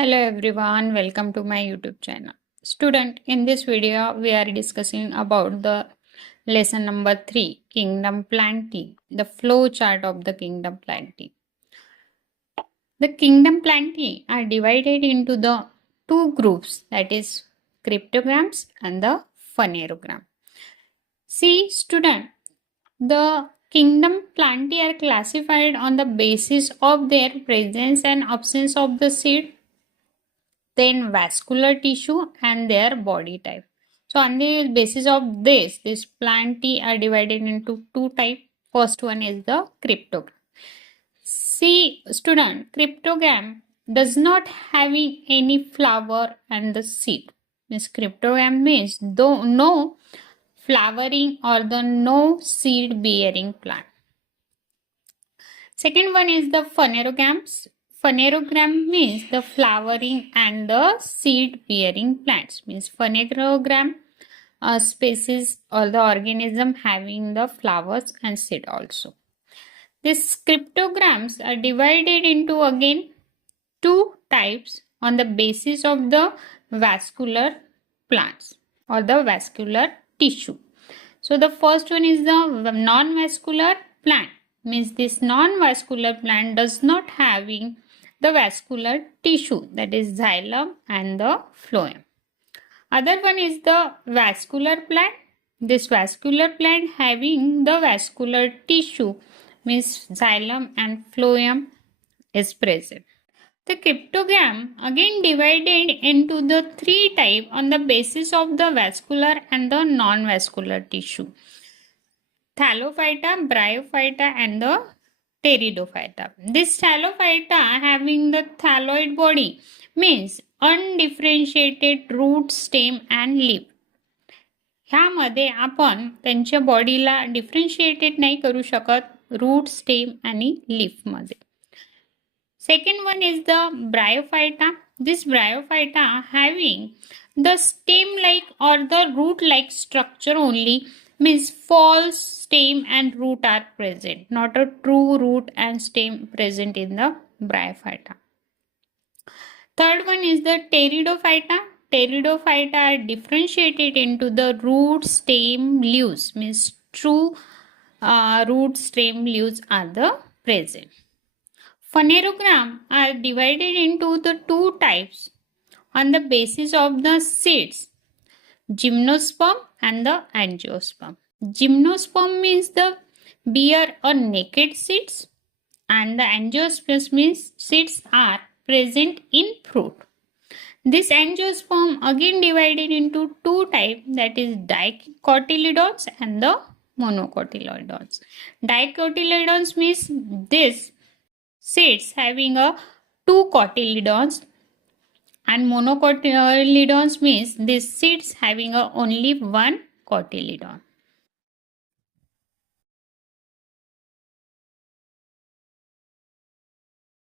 Hello everyone, welcome to my YouTube channel. Student, in this video we are discussing about the lesson number 3, Kingdom Plantae, the flow chart of the Kingdom Plantae. The Kingdom Plantae are divided into the two groups, that is cryptogams and the phanerogram. See student, the Kingdom Plantae are classified on the basis of their presence and absence of the seed, then vascular tissue and their body type. So on the basis of this plantae are divided into two types. First one is the cryptogram. See student, cryptogam does not having any flower and the seed. This cryptogam means though no flowering or the no seed bearing plant. Second one is the phanerogams. Phanerogram means the flowering and the seed bearing plants. Means phanerogram species or the organism having the flowers and seed also. These cryptograms are divided into again two types on the basis of the vascular plants or the vascular tissue. So the first one is the non-vascular plant. Means this non-vascular plant does not having the vascular tissue, that is xylem and the phloem. Other one is the vascular plant. This vascular plant having the vascular tissue, means xylem and phloem is present. The cryptogam again divided into the three types on the basis of the vascular and the non-vascular tissue. Thallophyta, bryophyta and the pteridophyta. This thallophyta having the thalloid body means undifferentiated root, stem and leaf. ह्यामध्ये आपण त्यांच्या बॉडीला differentiated नाही करू शकत root, stem आणि leaf मध्ये. Second one is the bryophyta. This bryophyta having the stem like or the root like structure only, means false stem and root are present, not a true root and stem present in the bryophyta. Third one is the pteridophyta. Pteridophyta are differentiated into the root, stem, leaves, means true root, stem, leaves are the present. Phanerogram are divided into the two types on the basis of the seeds, gymnosperm and the angiosperm. Gymnosperm means the bear a naked seeds and the angiosperms means seeds are present in fruit. This angiosperm again divided into two types, that is dicotyledons and the monocotyledons. Dicotyledons means this seeds having a two cotyledons and monocotyledons means these seeds having a only one cotyledon.